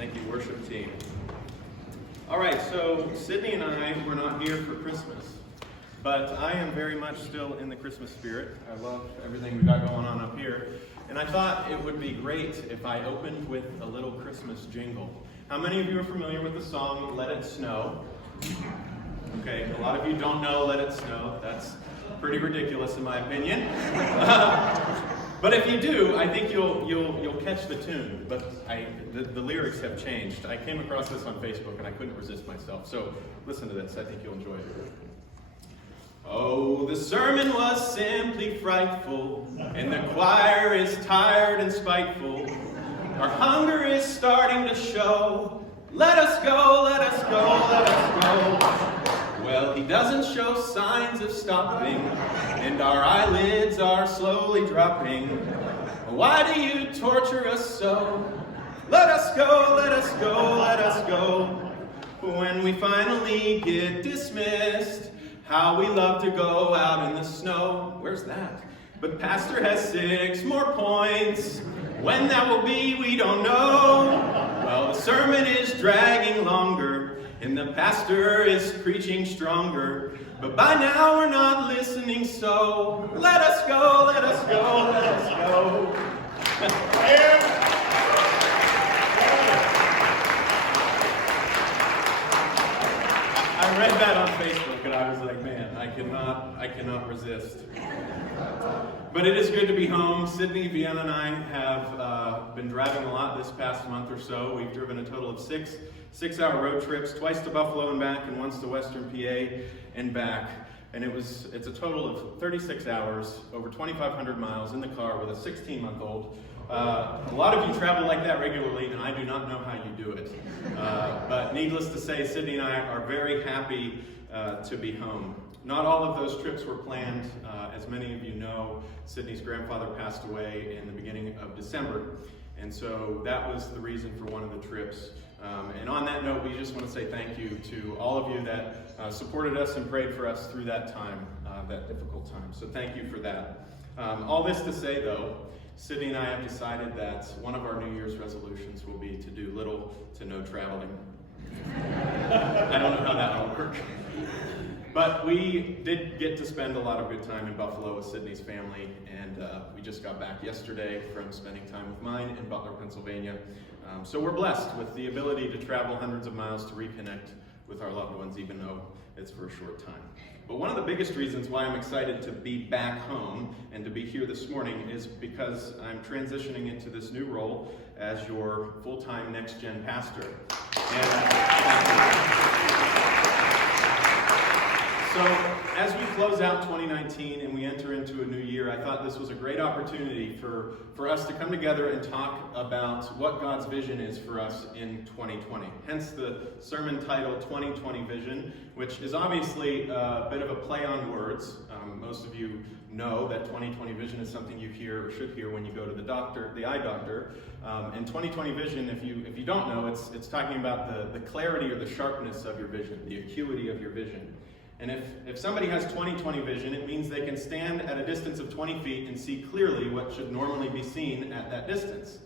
Thank you, worship team. All right, so Sydney and I were not here for Christmas, but I am very much still in the Christmas spirit. I love everything we got going on up here, and I thought it would be great if I opened with a little Christmas jingle. How many of you are familiar with the song, Let It Snow? Okay, a lot of you don't know Let It Snow. That's pretty ridiculous in my opinion. But if you do, I think you'll catch the tune. But the lyrics have changed. I came across this on Facebook and I couldn't resist myself. So listen to this. I think you'll enjoy it. Oh, the sermon was simply frightful, and the choir is tired and spiteful. Our hunger is starting to show. Let us go, let us go, let us go. Well, he doesn't show signs of stopping, and our eyelids are slowly dropping. Why do you torture us so? Let us go, let us go, let us go. When we finally get dismissed, how we love to go out in the snow. Where's that? But Pastor has 6 more points. When that will be, we don't know. Well, the sermon is dragging longer, and the pastor is preaching stronger. But by now we're not listening, so let us go, let us go, let us go. I read that on Facebook and I was like, man, I cannot resist. But it is good to be home. Sydney, Vienna, and I have been driving a lot this past month or so. We've driven a total of 6-hour road trips, twice to Buffalo and back, and once to Western PA and back. And it's a total of 36 hours, over 2,500 miles in the car with a 16-month-old. A lot of you travel like that regularly, and I do not know how you do it. But needless to say, Sydney and I are very happy to be home. Not all of those trips were planned. As many of you know, Sydney's grandfather passed away in the beginning of December. And so that was the reason for one of the trips. And on that note, we just want to say thank you to all of you that supported us and prayed for us through that time, that difficult time. So thank you for that. All this to say, though, Sydney and I have decided that one of our New Year's resolutions will be to do little to no traveling. I don't know how that will work. But we did get to spend a lot of good time in Buffalo with Sydney's family, and we just got back yesterday from spending time with mine in Butler, Pennsylvania. So we're blessed with the ability to travel hundreds of miles to reconnect with our loved ones, even though it's for a short time. But one of the biggest reasons why I'm excited to be back home and to be here this morning is because I'm transitioning into this new role as your full-time NextGen pastor. So as we close out 2019 and we enter into a new year, I thought this was a great opportunity for us to come together and talk about what God's vision is for us in 2020. Hence the sermon title, 2020 Vision, which is obviously a bit of a play on words. Most of you know that 2020 vision is something you hear or should hear when you go to the eye doctor. And 2020 vision, if you don't know, it's talking about the clarity or the sharpness of your vision, the acuity of your vision. And if somebody has 20/20 vision, it means they can stand at a distance of 20 feet and see clearly what should normally be seen at that distance.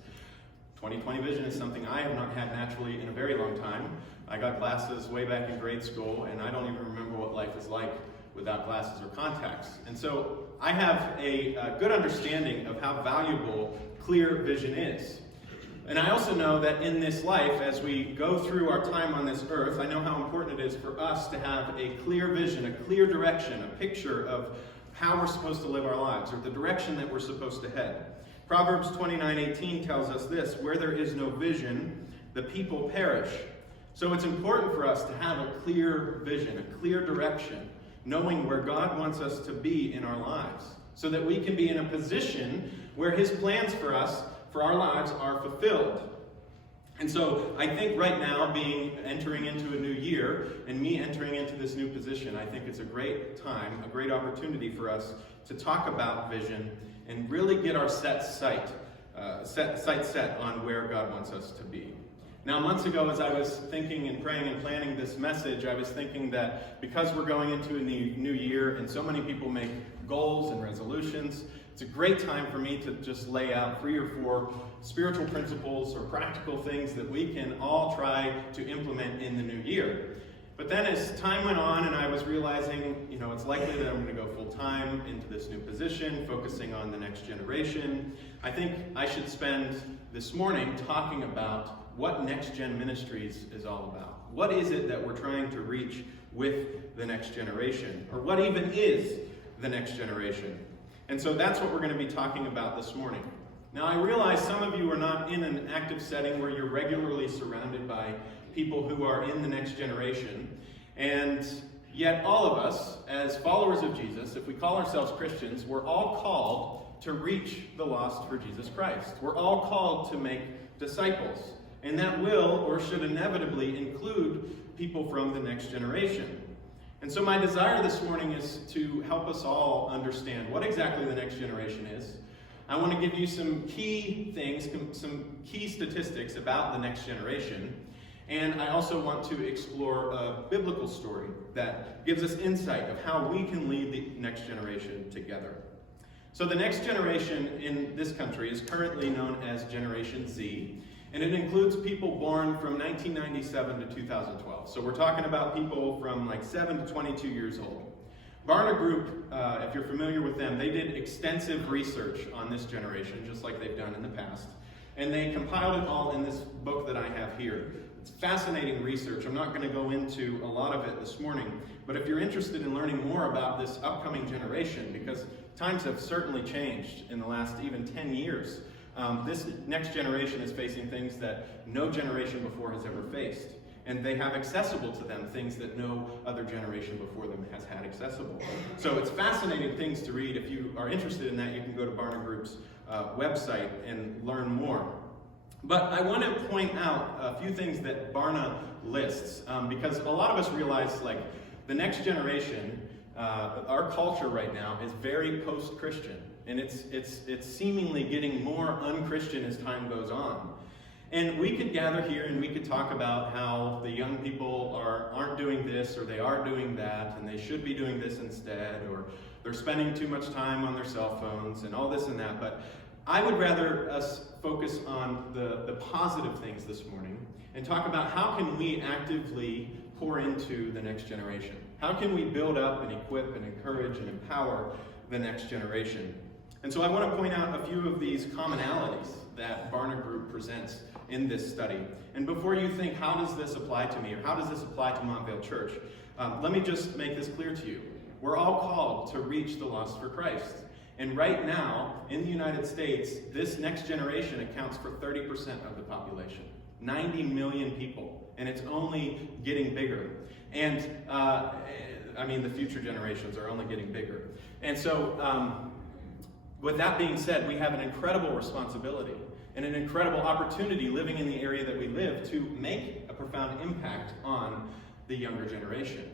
20/20 vision is something I have not had naturally in a very long time. I got glasses way back in grade school, and I don't even remember what life is like without glasses or contacts. And so I have a good understanding of how valuable clear vision is. And I also know that in this life, as we go through our time on this earth, I know how important it is for us to have a clear vision, a clear direction, a picture of how we're supposed to live our lives, or the direction that we're supposed to head. Proverbs 29:18 tells us this: where there is no vision, the people perish. So it's important for us to have a clear vision, a clear direction, knowing where God wants us to be in our lives, so that we can be in a position where His plans for us, for our lives, are fulfilled. And so I think right now, entering into a new year and me entering into this new position, I think it's a great time, a great opportunity for us to talk about vision and really get our sight set on where God wants us to be. Now, months ago, as I was thinking and praying and planning this message, I was thinking that because we're going into a new year and so many people make goals and resolutions, it's a great time for me to just lay out 3 or 4 spiritual principles or practical things that we can all try to implement in the new year. But then as time went on and I was realizing, it's likely that I'm going to go full-time into this new position, focusing on the next generation, I think I should spend this morning talking about what NextGen Ministries is all about. What is it that we're trying to reach with the next generation? Or what even is the next generation? And so that's what we're going to be talking about this morning. Now I realize some of you are not in an active setting where you're regularly surrounded by people who are in the next generation, and yet all of us, as followers of Jesus, if we call ourselves Christians, we're all called to reach the lost for Jesus Christ. We're all called to make disciples, and that will or should inevitably include people from the next generation. And so my desire this morning is to help us all understand what exactly the next generation is. I want to give you some key things, some key statistics about the next generation. And I also want to explore a biblical story that gives us insight of how we can lead the next generation together. So the next generation in this country is currently known as Generation Z, and it includes people born from 1997 to 2012. So we're talking about people from like 7 to 22 years old. Barna Group, if you're familiar with them, they did extensive research on this generation, just like they've done in the past. And they compiled it all in this book that I have here. It's fascinating research. I'm not going to go into a lot of it this morning, but if you're interested in learning more about this upcoming generation, because times have certainly changed in the last even 10 years, this next generation is facing things that no generation before has ever faced. And they have accessible to them things that no other generation before them has had accessible. So it's fascinating things to read. If you are interested in that, you can go to Barna Group's website and learn more. But I want to point out a few things that Barna lists, because a lot of us realize, like, the next generation, our culture right now is very post-Christian, and it's seemingly getting more unchristian as time goes on. And we could gather here and we could talk about how the young people aren't doing this, or they are doing that, and they should be doing this instead, or they're spending too much time on their cell phones and all this and that. But I would rather us focus on the positive things this morning and talk about how can we actively pour into the next generation. How can we build up and equip and encourage and empower the next generation? And so I want to point out a few of these commonalities that Barna Group presents in this study. And before you think, how does this apply to me, or how does this apply to Montvale Church, let me just make this clear to you. We're all called to reach the lost for Christ. And right now, in the United States, this next generation accounts for 30% of the population. 90 million people. And it's only getting bigger. And, the future generations are only getting bigger. And so, with that being said, we have an incredible responsibility and an incredible opportunity living in the area that we live to make a profound impact on the younger generation,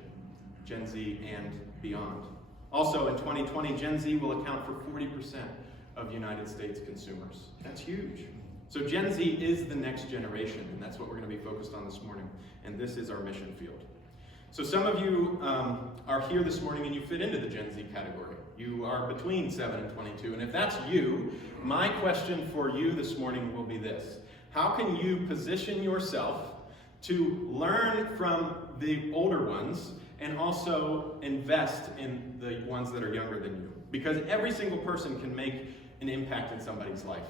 Gen Z and beyond. Also, in 2020, Gen Z will account for 40% of United States consumers. That's huge. So Gen Z is the next generation, and that's what we're going to be focused on this morning. And this is our mission field. So some of you are here this morning and you fit into the Gen Z category. You are between 7 and 22. And if that's you, my question for you this morning will be this. How can you position yourself to learn from the older ones and also invest in the ones that are younger than you? Because every single person can make an impact in somebody's life.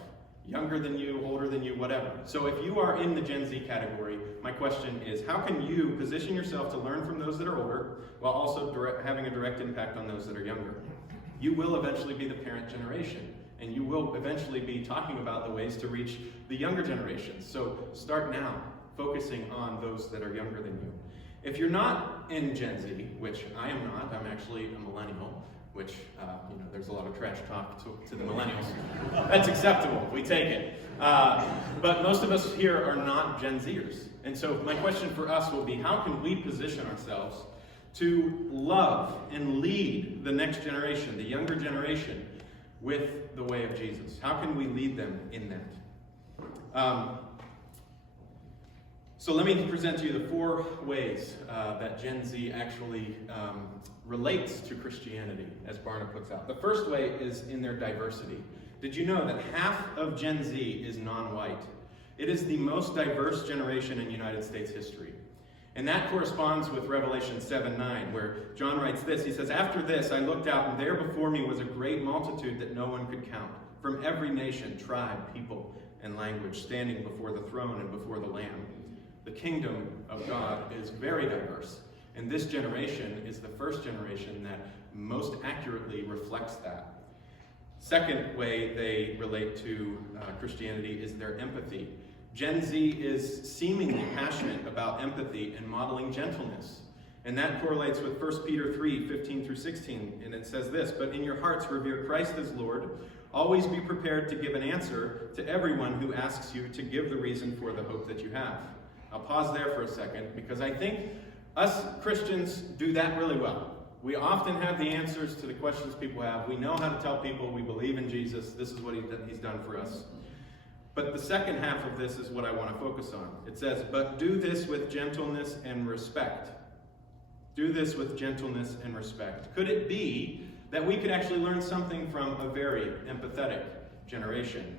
Younger than you, older than you, whatever. So if you are in the Gen Z category, my question is, how can you position yourself to learn from those that are older while also having a direct impact on those that are younger? You will eventually be the parent generation, and you will eventually be talking about the ways to reach the younger generations. So start now, focusing on those that are younger than you. If you're not in Gen Z, which I am not, I'm actually a millennial, which, there's a lot of trash talk to the millennials. That's acceptable, we take it. But most of us here are not Gen Zers. And so my question for us will be, how can we position ourselves to love and lead the next generation, the younger generation, with the way of Jesus? How can we lead them in that? So let me present to you the 4 ways that Gen Z actually relates to Christianity, as Barna puts out. The first way is in their diversity. Did you know that half of Gen Z is non-white? It is the most diverse generation in United States history. And that corresponds with Revelation 7:9, where John writes this. He says, "After this I looked out, and there before me was a great multitude that no one could count, from every nation, tribe, people, and language, standing before the throne and before the Lamb." The kingdom of God is very diverse, and this generation is the first generation that most accurately reflects that. Second way they relate to Christianity is their empathy. Gen Z is seemingly passionate about empathy and modeling gentleness. And that correlates with 1 Peter 3:15 through 16. And it says this, "But in your hearts revere Christ as Lord. Always be prepared to give an answer to everyone who asks you to give the reason for the hope that you have." I'll pause there for a second, because I think us Christians do that really well. We often have the answers to the questions people have. We know how to tell people we believe in Jesus. This is what he's done for us. But the second half of this is what I want to focus on. It says, "But do this with gentleness and respect." Do this with gentleness and respect. Could it be that we could actually learn something from a very empathetic generation?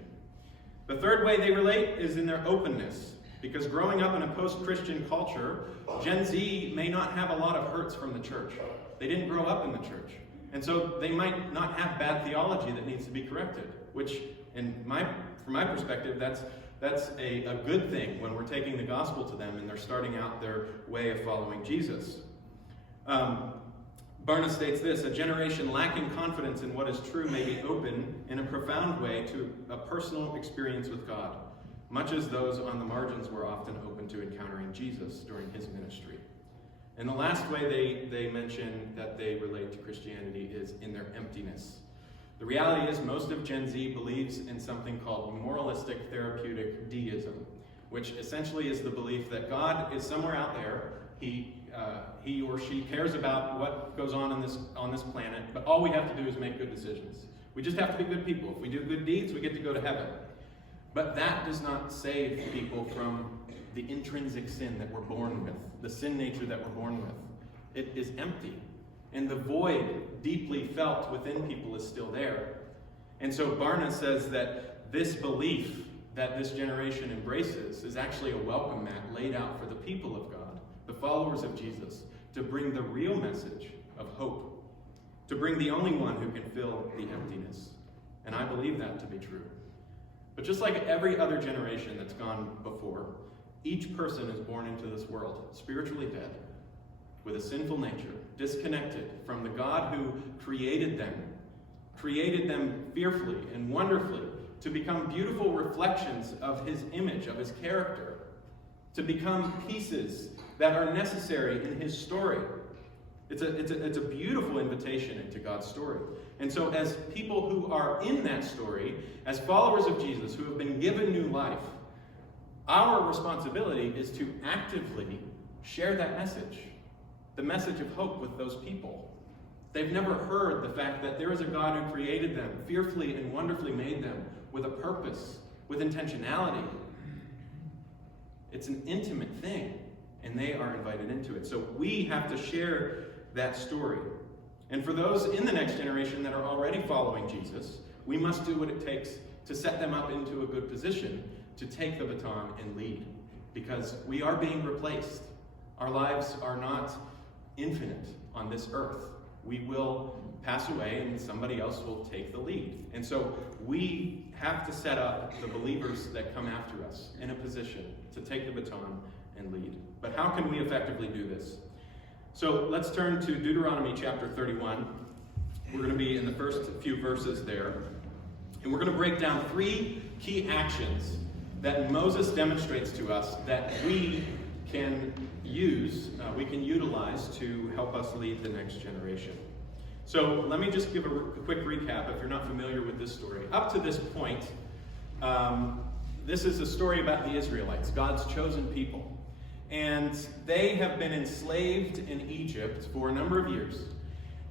The third way they relate is in their openness. Because growing up in a post-Christian culture, Gen Z may not have a lot of hurts from the church. They didn't grow up in the church. And so they might not have bad theology that needs to be corrected, which, from my perspective, that's a good thing when we're taking the gospel to them and they're starting out their way of following Jesus. Barna states this, "A generation lacking confidence in what is true may be open in a profound way to a personal experience with God, much as those on the margins were often open to encountering Jesus during his ministry." And the last way they mention that they relate to Christianity is in their emptiness. The reality is most of Gen Z believes in something called moralistic therapeutic deism, which essentially is the belief that God is somewhere out there. He or she cares about what goes on this planet, but all we have to do is make good decisions. We just have to be good people. If we do good deeds, we get to go to heaven. But that does not save people from the intrinsic sin that we're born with, the sin nature that we're born with. It is empty. And the void deeply felt within people is still there. And so Barna says that this belief that this generation embraces is actually a welcome mat laid out for the people of God, the followers of Jesus, to bring the real message of hope, to bring the only one who can fill the emptiness. And I believe that to be true. But just like every other generation that's gone before, each person is born into this world spiritually dead, with a sinful nature, disconnected from the God who created them fearfully and wonderfully, to become beautiful reflections of his image, of his character, to become pieces that are necessary in his story. It's a beautiful invitation into God's story. And so as people who are in that story, as followers of Jesus who have been given new life, our responsibility is to actively share that message, the message of hope, with those people. They've never heard the fact that there is a God who created them, fearfully and wonderfully made them, with a purpose, with intentionality. It's an intimate thing, and they are invited into it. So we have to share that story. And for those in the next generation that are already following Jesus, we must do what it takes to set them up into a good position to take the baton and lead, because we are being replaced. Our lives are not infinite on this earth. We will pass away and somebody else will take the lead. And so we have to set up the believers that come after us in a position to take the baton and lead. But how can we effectively do this? So let's turn to Deuteronomy chapter 31. We're going to be in the first few verses there. And we're going to break down 3 key actions that Moses demonstrates to us that we can utilize to help us lead the next generation. So let me just give a quick recap if you're not familiar with this story. Up to this point, this is a story about the Israelites, God's chosen people. And they have been enslaved in Egypt for a number of years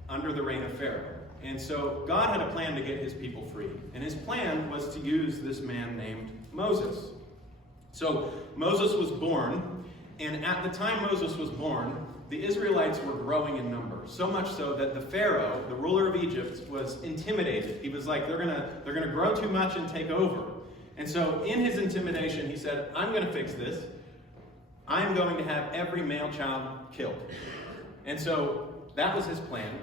under the reign of Pharaoh. And so God had a plan to get his people free. And his plan was to use this man named Moses. So Moses was born, and at the time Moses was born, the Israelites were growing in number, so much so that the Pharaoh, the ruler of Egypt, was intimidated. He was like, they're gonna grow too much and take over. And so in his intimidation, he said, I'm going to fix this. I'm going to have every male child killed. And so that was his plan.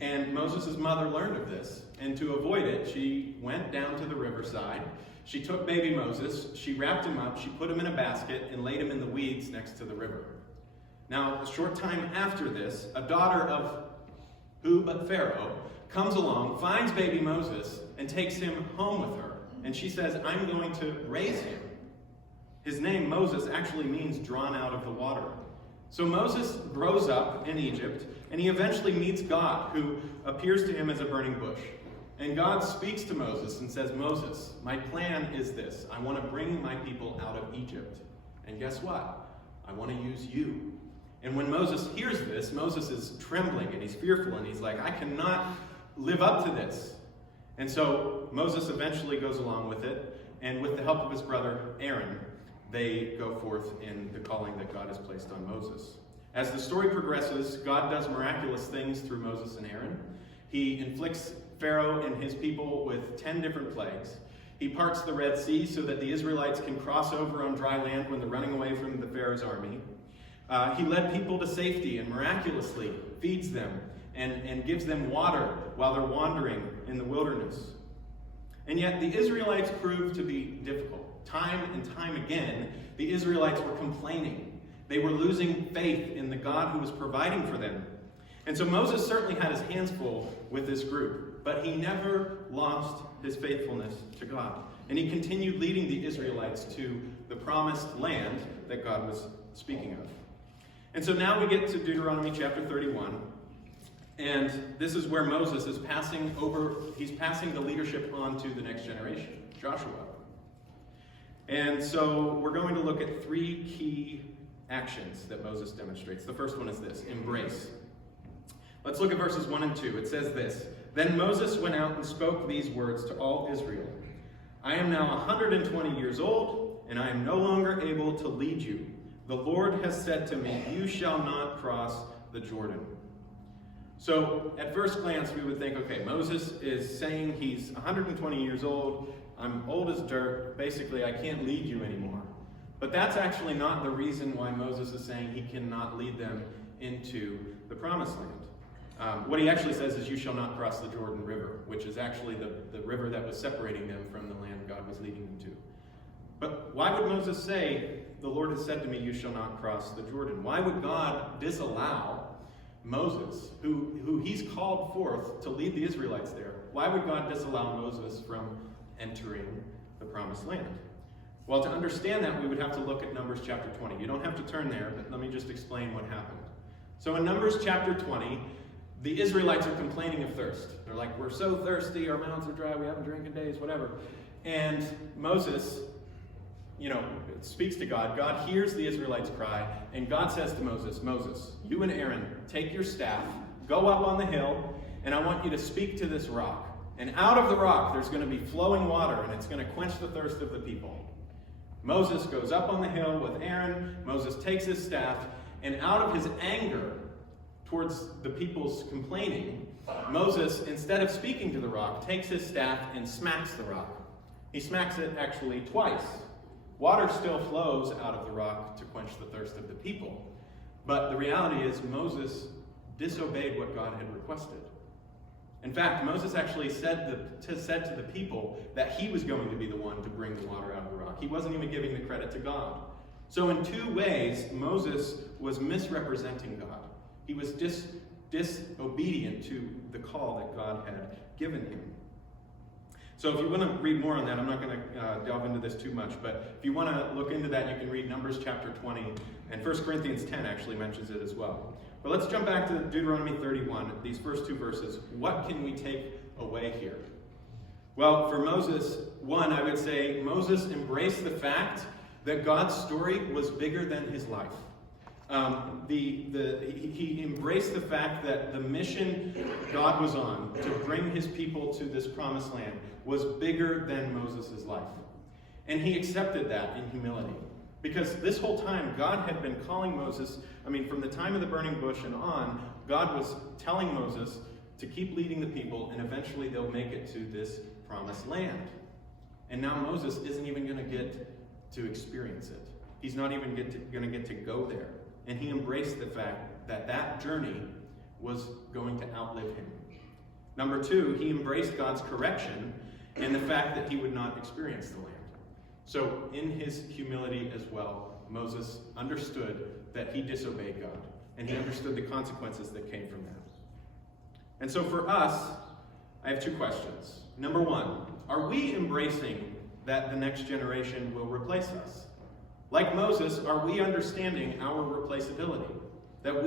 And Moses' mother learned of this. And to avoid it, she went down to the riverside. She took baby Moses, she wrapped him up, she put him in a basket, and laid him in the weeds next to the river. Now, a short time after this, a daughter of who but Pharaoh comes along, finds baby Moses, and takes him home with her. And she says, I'm going to raise him. His name, Moses, actually means drawn out of the water. So Moses grows up in Egypt, and he eventually meets God, who appears to him as a burning bush. And God speaks to Moses and says, Moses, my plan is this. I want to bring my people out of Egypt. And guess what? I want to use you. And when Moses hears this, Moses is trembling and he's fearful and he's like, I cannot live up to this. And so Moses eventually goes along with it, and with the help of his brother Aaron, they go forth in the calling that God has placed on Moses. As the story progresses, God does miraculous things through Moses and Aaron. He inflicts Pharaoh and his people with 10 different plagues. He parts the Red Sea so that the Israelites can cross over on dry land when they're running away from the Pharaoh's army. He led people to safety and miraculously feeds them and gives them water while they're wandering in the wilderness. And yet the Israelites proved to be difficult. Time and time again, the Israelites were complaining. They were losing faith in the God who was providing for them. And so Moses certainly had his hands full with this group, but he never lost his faithfulness to God. And he continued leading the Israelites to the promised land that God was speaking of. And so now we get to Deuteronomy chapter 31. And this is where Moses is passing the leadership on to the next generation, Joshua. And so we're going to look at 3 key actions that Moses demonstrates. The first one is this: embrace. Let's look at verses 1 and 2. It says this: Then Moses went out and spoke these words to all Israel. I am now 120 years old, and I am no longer able to lead you. The Lord has said to me, you shall not cross the Jordan. So at first glance, we would think, okay, Moses is saying he's 120 years old. I'm old as dirt. Basically, I can't lead you anymore. But that's actually not the reason why Moses is saying he cannot lead them into the promised land. What he actually says is, you shall not cross the Jordan River, which is actually the river that was separating them from the land God was leading them to. But why would Moses say, the Lord has said to me, you shall not cross the Jordan? Why would God disallow Moses, who he's called forth to lead the Israelites there? Why would God disallow Moses from entering the promised land? Well, to understand that, we would have to look at Numbers chapter 20. You don't have to turn there, but let me just explain what happened. So in Numbers chapter 20, the Israelites are complaining of thirst. They're like, we're so thirsty, our mouths are dry, we haven't drank in days, whatever. And Moses, speaks to God. God hears the Israelites cry, and God says to Moses, Moses, you and Aaron, take your staff, go up on the hill, and I want you to speak to this rock. And out of the rock, there's going to be flowing water, and it's going to quench the thirst of the people. Moses goes up on the hill with Aaron. Moses takes his staff, and out of his anger towards the people's complaining, Moses, instead of speaking to the rock, takes his staff and smacks the rock. He smacks it actually twice. Water still flows out of the rock to quench the thirst of the people. But the reality is Moses disobeyed what God had requested. In fact, Moses actually said to the people that he was going to be the one to bring the water out of the rock. He wasn't even giving the credit to God. So in 2 ways, Moses was misrepresenting God. He was disobedient to the call that God had given him. So if you want to read more on that, I'm not going to delve into this too much, but if you want to look into that, you can read Numbers chapter 20, and 1 Corinthians 10 actually mentions it as well. But let's jump back to Deuteronomy 31, these first 2 verses. What can we take away here? Well, for Moses, 1, I would say Moses embraced the fact that God's story was bigger than his life. He embraced the fact that the mission God was on to bring his people to this promised land was bigger than Moses' life. And he accepted that in humility. Because this whole time, God had been calling Moses, from the time of the burning bush and on, God was telling Moses to keep leading the people, and eventually they'll make it to this promised land. And now Moses isn't even going to get to experience it. He's not even going to get to go there. And he embraced the fact that that journey was going to outlive him. Number two, he embraced God's correction and the fact that he would not experience the land. So in his humility as well, Moses understood that he disobeyed God, and he understood the consequences that came from that. And so for us, I have two questions. Number one, are we embracing that the next generation will replace us? Like Moses, are we understanding our replaceability? That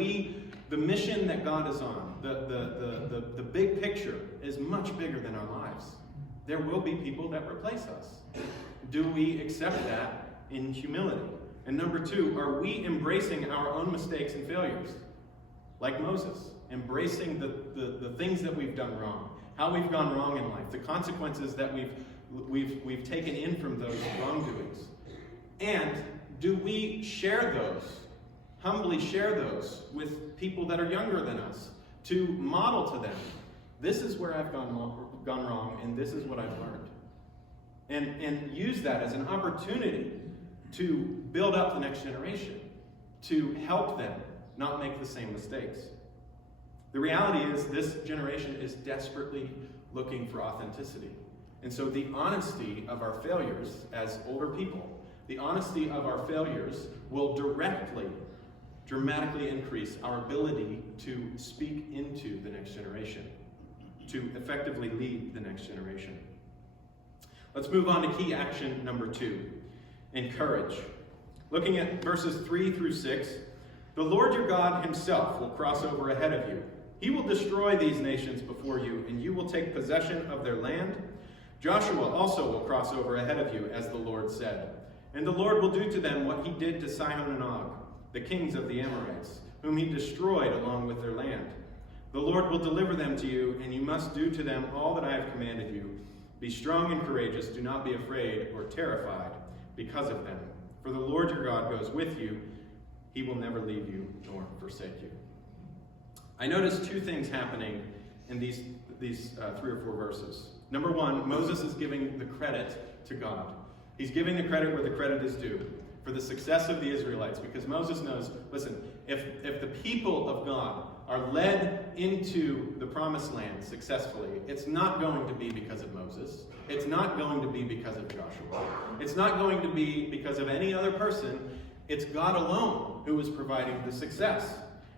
the mission that God is on, the big picture is much bigger than our lives. There will be people that replace us. Do we accept that in humility? And number two, are we embracing our own mistakes and failures? Like Moses, embracing the things that we've done wrong, how we've gone wrong in life, the consequences that we've taken in from those wrongdoings. And do we share those, humbly share those with people that are younger than us, to model to them, this is where I've gone wrong, and this is what I've learned. And use that as an opportunity to build up the next generation, to help them not make the same mistakes. The reality is this generation is desperately looking for authenticity. And so the honesty of our failures as older people, the honesty of our failures will dramatically increase our ability to speak into the next generation, to effectively lead the next generation. Let's move on to key action number 2, encourage. Looking at verses 3 through 6, the Lord your God himself will cross over ahead of you. He will destroy these nations before you, and you will take possession of their land. Joshua also will cross over ahead of you, as the Lord said. And the Lord will do to them what he did to Sihon and Og, the kings of the Amorites, whom he destroyed along with their land. The Lord will deliver them to you, and you must do to them all that I have commanded you. Be strong and courageous, do not be afraid or terrified because of them. For the Lord your God goes with you. He will never leave you nor forsake you. I noticed two things happening in these 3 or 4 verses. Number one, Moses is giving the credit to God. He's giving the credit where the credit is due for the success of the Israelites, because Moses knows, listen, if the people of God are led into the promised land successfully, it's not going to be because of Moses. It's not going to be because of Joshua. It's not going to be because of any other person. It's God alone who is providing the success.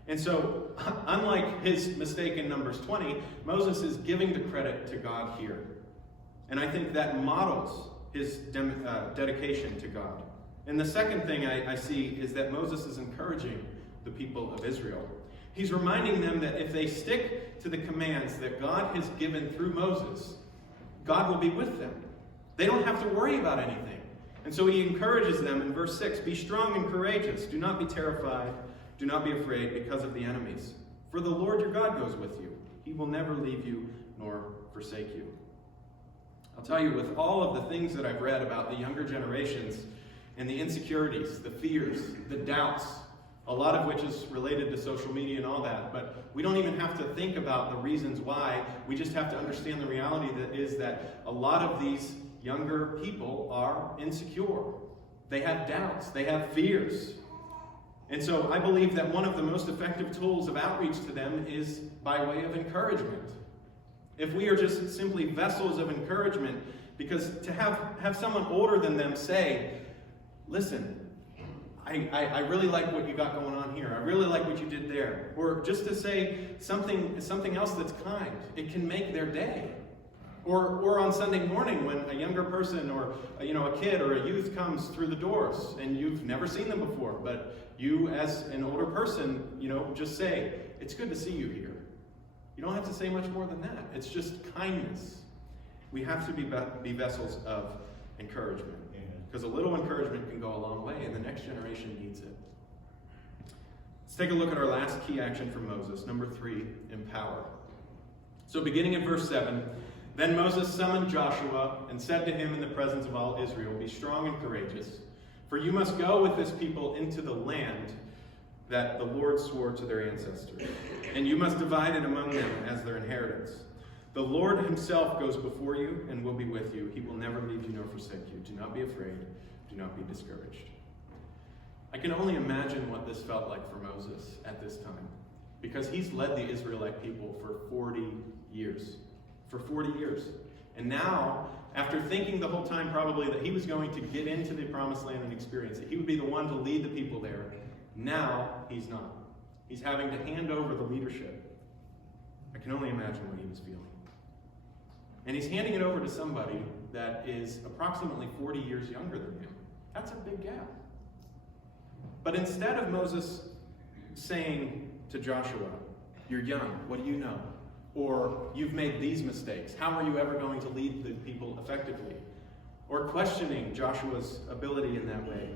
And so, unlike his mistake in Numbers 20, Moses is giving the credit to God here. And I think that models his dedication to God. And the second thing I see is that Moses is encouraging the people of Israel. He's reminding them that if they stick to the commands that God has given through Moses, God will be with them. They don't have to worry about anything. And so he encourages them in verse 6, be strong and courageous. Do not be terrified. Do not be afraid because of the enemies. For the Lord your God goes with you. He will never leave you nor forsake you. I'll tell you, with all of the things that I've read about the younger generations and the insecurities, the fears, the doubts, a lot of which is related to social media and all that, but we don't even have to think about the reasons why. We just have to understand the reality that is that a lot of these younger people are insecure. They have doubts. They have fears. And so I believe that one of the most effective tools of outreach to them is by way of encouragement. If we are just simply vessels of encouragement, because to have someone older than them say, listen, I really like what you got going on here. I really like what you did there. Or just to say something else that's kind. It can make their day. Or on Sunday morning when a younger person or a kid or a youth comes through the doors and you've never seen them before, but you as an older person, just say, it's good to see you here. You don't have to say much more than that. It's just kindness. We have to be vessels of encouragement. Because a little encouragement can go a long way, and the next generation needs it. Let's take a look at our last key action from Moses. Number 3, empower. So beginning in verse 7, Then Moses summoned Joshua and said to him in the presence of all Israel, "Be strong and courageous, for you must go with this people into the land that the Lord swore to their ancestors, and you must divide it among them as their inheritance. The Lord himself goes before you and will be with you. He will never leave you nor forsake you. Do not be afraid. Do not be discouraged." I can only imagine what this felt like for Moses at this time, because he's led the Israelite people for 40 years. For 40 years. And now, after thinking the whole time probably that he was going to get into the promised land and experience it, he would be the one to lead the people there. Now, he's not. He's having to hand over the leadership. I can only imagine what he was feeling. And he's handing it over to somebody that is approximately 40 years younger than him. That's a big gap. But instead of Moses saying to Joshua, "You're young, what do you know?" Or, "You've made these mistakes, how are you ever going to lead the people effectively?" Or questioning Joshua's ability in that way.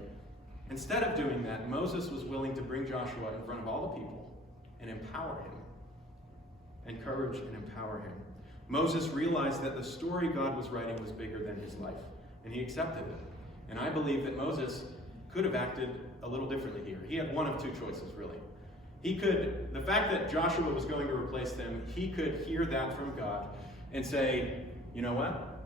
Instead of doing that, Moses was willing to bring Joshua in front of all the people and empower him. Encourage and empower him. Moses realized that the story God was writing was bigger than his life, and he accepted it. And I believe that Moses could have acted a little differently here. He had one of two choices, really. The fact that Joshua was going to replace them, he could hear that from God and say, "You know what?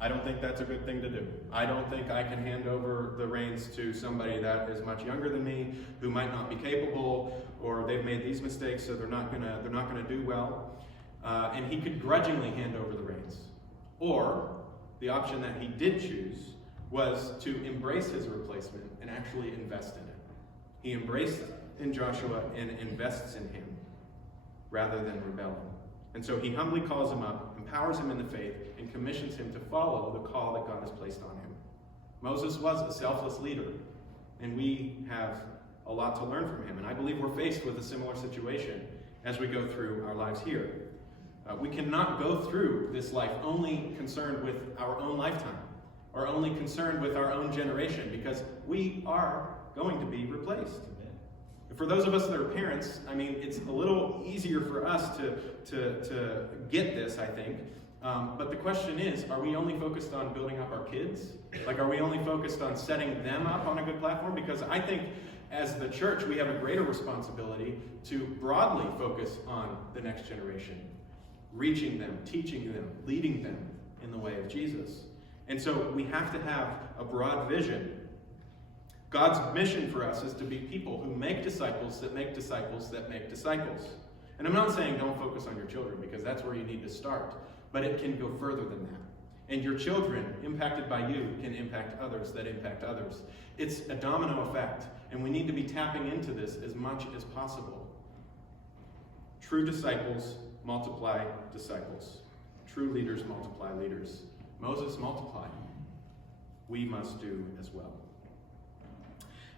I don't think that's a good thing to do. I don't think I can hand over the reins to somebody that is much younger than me, who might not be capable, or they've made these mistakes, so they're not gonna do well." And he could grudgingly hand over the reins. Or the option that he did choose was to embrace his replacement and actually invest in it. He embraced in Joshua and invests in him rather than rebelling. And so he humbly calls him up, empowers him in the faith, and commissions him to follow the call that God has placed on him. Moses was a selfless leader, and we have a lot to learn from him. And I believe we're faced with a similar situation as we go through our lives here. We cannot go through this life only concerned with our own lifetime, or only concerned with our own generation, because we are going to be replaced. For those of us that are parents, I mean, it's a little easier for us to get this, I think. But the question is, are we only focused on building up our kids? Like, are we only focused on setting them up on a good platform? Because I think as the church, we have a greater responsibility to broadly focus on the next generation, reaching them, teaching them, leading them in the way of Jesus. And so we have to have a broad vision. God's mission for us is to be people who make disciples that make disciples that make disciples. And I'm not saying don't focus on your children, because that's where you need to start. But it can go further than that. And your children, impacted by you, can impact others that impact others. It's a domino effect, and we need to be tapping into this as much as possible. True disciples multiply disciples. True leaders multiply leaders. Moses multiplied. We must do as well.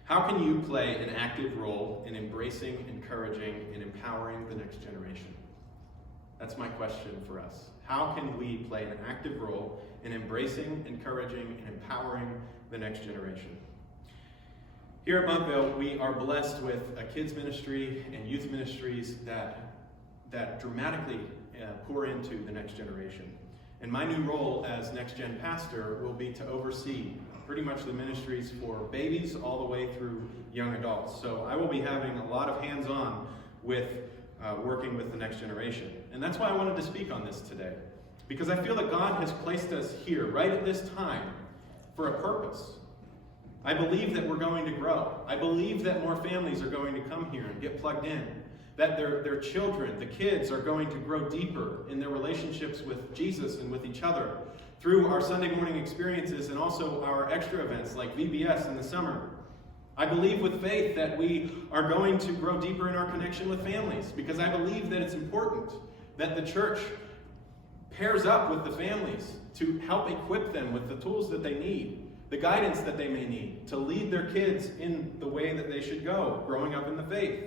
How can you play an active role in embracing, encouraging, and empowering the next generation? That's my question for us. How can we play an active role in embracing, encouraging, and empowering the next generation? Here at Montvale, we are blessed with a kids ministry and youth ministries that dramatically pour into the next generation. And my new role as NextGen pastor will be to oversee pretty much the ministries for babies all the way through young adults. So I will be having a lot of hands-on with working with the next generation. And that's why I wanted to speak on this today. Because I feel that God has placed us here right at this time for a purpose. I believe that we're going to grow. I believe that more families are going to come here and get plugged in. That their children, the kids, are going to grow deeper in their relationships with Jesus and with each other through our Sunday morning experiences and also our extra events like VBS in the summer. I believe with faith that we are going to grow deeper in our connection with families, because I believe that it's important that the church pairs up with the families to help equip them with the tools that they need, the guidance that they may need to lead their kids in the way that they should go, growing up in the faith.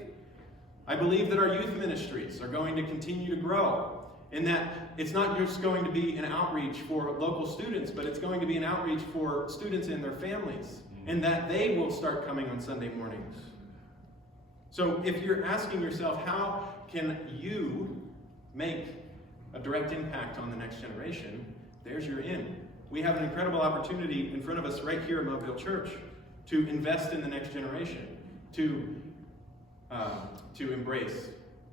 I believe that our youth ministries are going to continue to grow, and that it's not just going to be an outreach for local students, but it's going to be an outreach for students and their families, and that they will start coming on Sunday mornings. So if you're asking yourself, how can you make a direct impact on the next generation, there's your in. We have an incredible opportunity in front of us right here at Montvale Church to invest in the next generation, to embrace,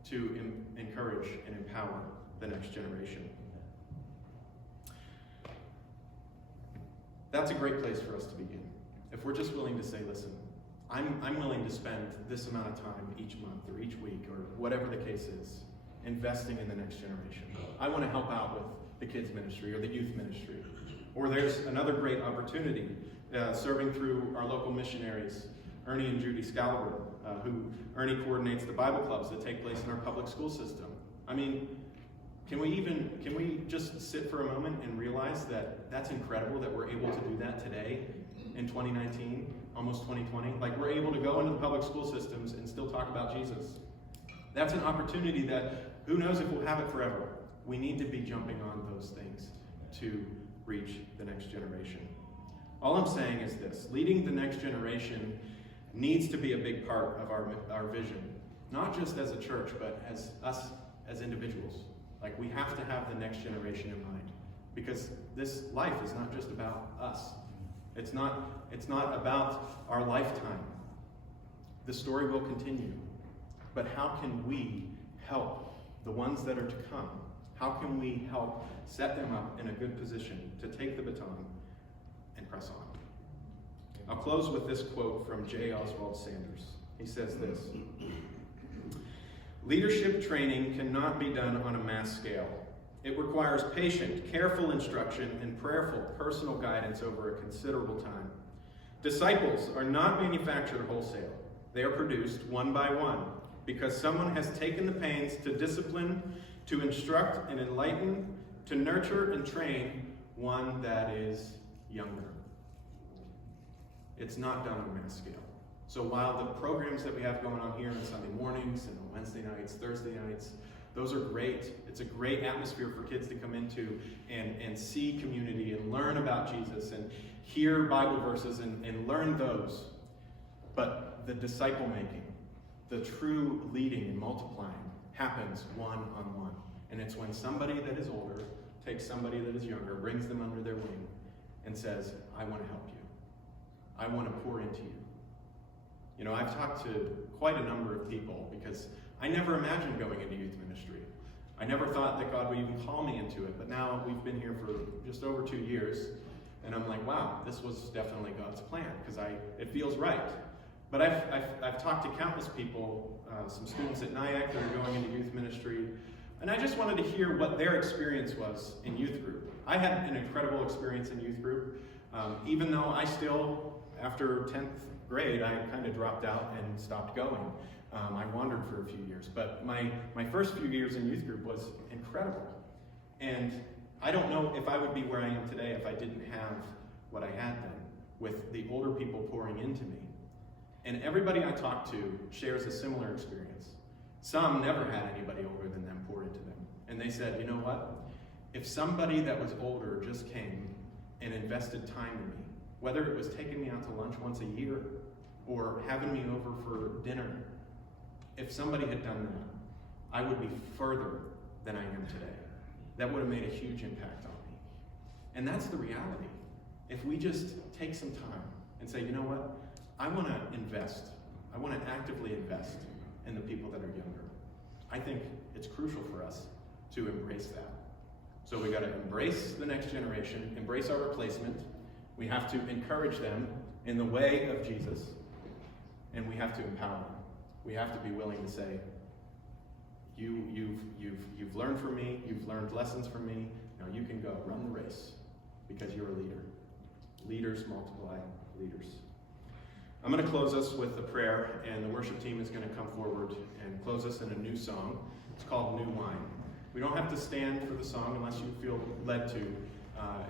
to encourage and empower the next generation. That's a great place for us to begin. If we're just willing to say, listen, I'm willing to spend this amount of time each month or each week or whatever the case is, investing in the next generation. I want to help out with the kids ministry or the youth ministry. Or there's another great opportunity, serving through our local missionaries, Ernie and Judy Scalabro, who Ernie coordinates the Bible clubs that take place in our public school system. I mean, can we just sit for a moment and realize that that's incredible that we're able to do that today in 2019, almost 2020? Like, we're able to go into the public school systems and still talk about Jesus. That's an opportunity that who knows if we'll have it forever. We need to be jumping on those things to reach the next generation. All I'm saying is this: leading the next generation needs to be a big part of our vision, not just as a church, but as us as individuals. Like, we have to have the next generation in mind, because this life is not just about us. It's not about our lifetime. The story will continue, but how can we help the ones that are to come? How can we help set them up in a good position to take the baton and press on? I'll close with this quote from J. Oswald Sanders. He says this: "Leadership training cannot be done on a mass scale. It requires patient, careful instruction and prayerful personal guidance over a considerable time. Disciples are not manufactured wholesale. They are produced one by one, because someone has taken the pains to discipline, to instruct and enlighten, to nurture and train one that is younger." It's not done on a mass scale. So while the programs that we have going on here on Sunday mornings and on Wednesday nights, Thursday nights, those are great. It's a great atmosphere for kids to come into and see community and learn about Jesus and hear Bible verses and learn those. But the disciple making, the true leading and multiplying, happens one-on-one. And it's when somebody that is older takes somebody that is younger, brings them under their wing, and says, I want to help you. I want to pour into you. You know, I've talked to quite a number of people, because I never imagined going into youth ministry. I never thought that God would even call me into it, but now we've been here for just over 2 years, and I'm like, wow, this was definitely God's plan, because it feels right. But I've talked to countless people, some students at NIAC that are going into youth ministry, and I just wanted to hear what their experience was in youth group. I had an incredible experience in youth group, even though I still, after 10th grade, I kind of dropped out and stopped going. I wandered for a few years, but my first few years in youth group was incredible. And I don't know if I would be where I am today if I didn't have what I had then, with the older people pouring into me. And everybody I talk to shares a similar experience. Some never had anybody older than them pour into them. And they said, you know what? If somebody that was older just came and invested time in me, whether it was taking me out to lunch once a year or having me over for dinner, if somebody had done that, I would be further than I am today. That would have made a huge impact on me. And that's the reality. If we just take some time and say, you know what? I want to invest. I want to actively invest in the people that are younger. I think it's crucial for us to embrace that. So we got to embrace the next generation, embrace our replacement. We have to encourage them in the way of Jesus, and we have to empower them. We have to be willing to say, you've learned from me, you've learned lessons from me, now you can go, run the race, because you're a leader. Leaders multiply leaders. I'm going to close us with a prayer, and the worship team is going to come forward and close us in a new song. It's called New Wine. We don't have to stand for the song unless you feel led to.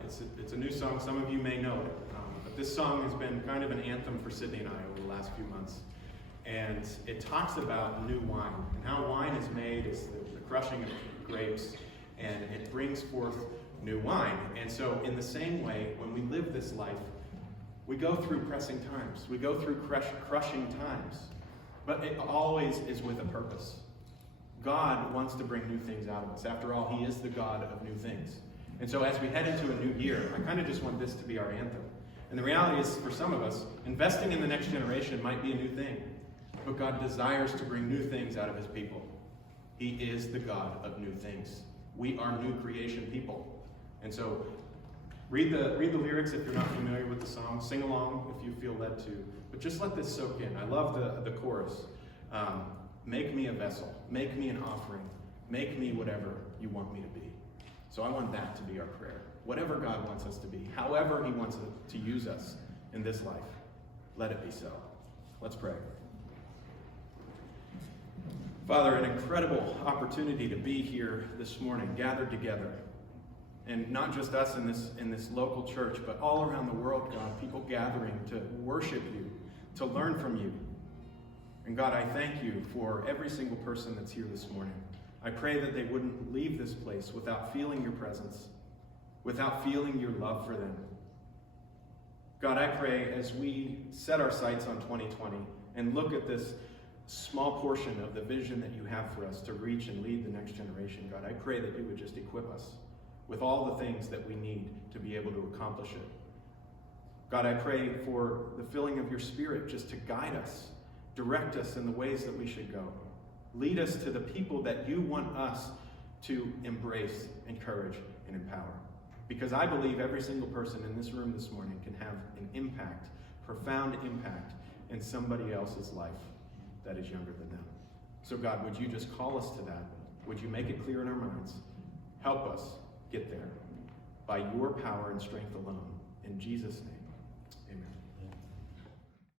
It's a new song. Some of you may know it. But this song has been kind of an anthem for Sydney and I over the last few months. And it talks about new wine and how wine is made. It's the crushing of grapes, and it brings forth new wine. And so in the same way, when we live this life, we go through pressing times. We go through crushing times. But it always is with a purpose. God wants to bring new things out of us. After all, he is the God of new things. And so as we head into a new year, I kind of just want this to be our anthem. And the reality is, for some of us, investing in the next generation might be a new thing. But God desires to bring new things out of his people. He is the God of new things. We are new creation people. And so read the lyrics if you're not familiar with the song. Sing along if you feel led to. But just let this soak in. I love the chorus. Make me a vessel. Make me an offering. Make me whatever you want me to be. So I want that to be our prayer. Whatever God wants us to be, however he wants to use us in this life, let it be so. Let's pray. Father, an incredible opportunity to be here this morning, gathered together. And not just us in this local church, but all around the world, God, people gathering to worship you, to learn from you. And God, I thank you for every single person that's here this morning. I pray that they wouldn't leave this place without feeling your presence, without feeling your love for them. God, I pray as we set our sights on 2020 and look at this small portion of the vision that you have for us to reach and lead the next generation, God, I pray that you would just equip us with all the things that we need to be able to accomplish it. God, I pray for the filling of your Spirit just to guide us, direct us in the ways that we should go. Lead us to the people that you want us to embrace, encourage, and empower. Because I believe every single person in this room this morning can have an impact, profound impact, in somebody else's life that is younger than them. So God, would you just call us to that? Would you make it clear in our minds? Help us get there by your power and strength alone. In Jesus' name.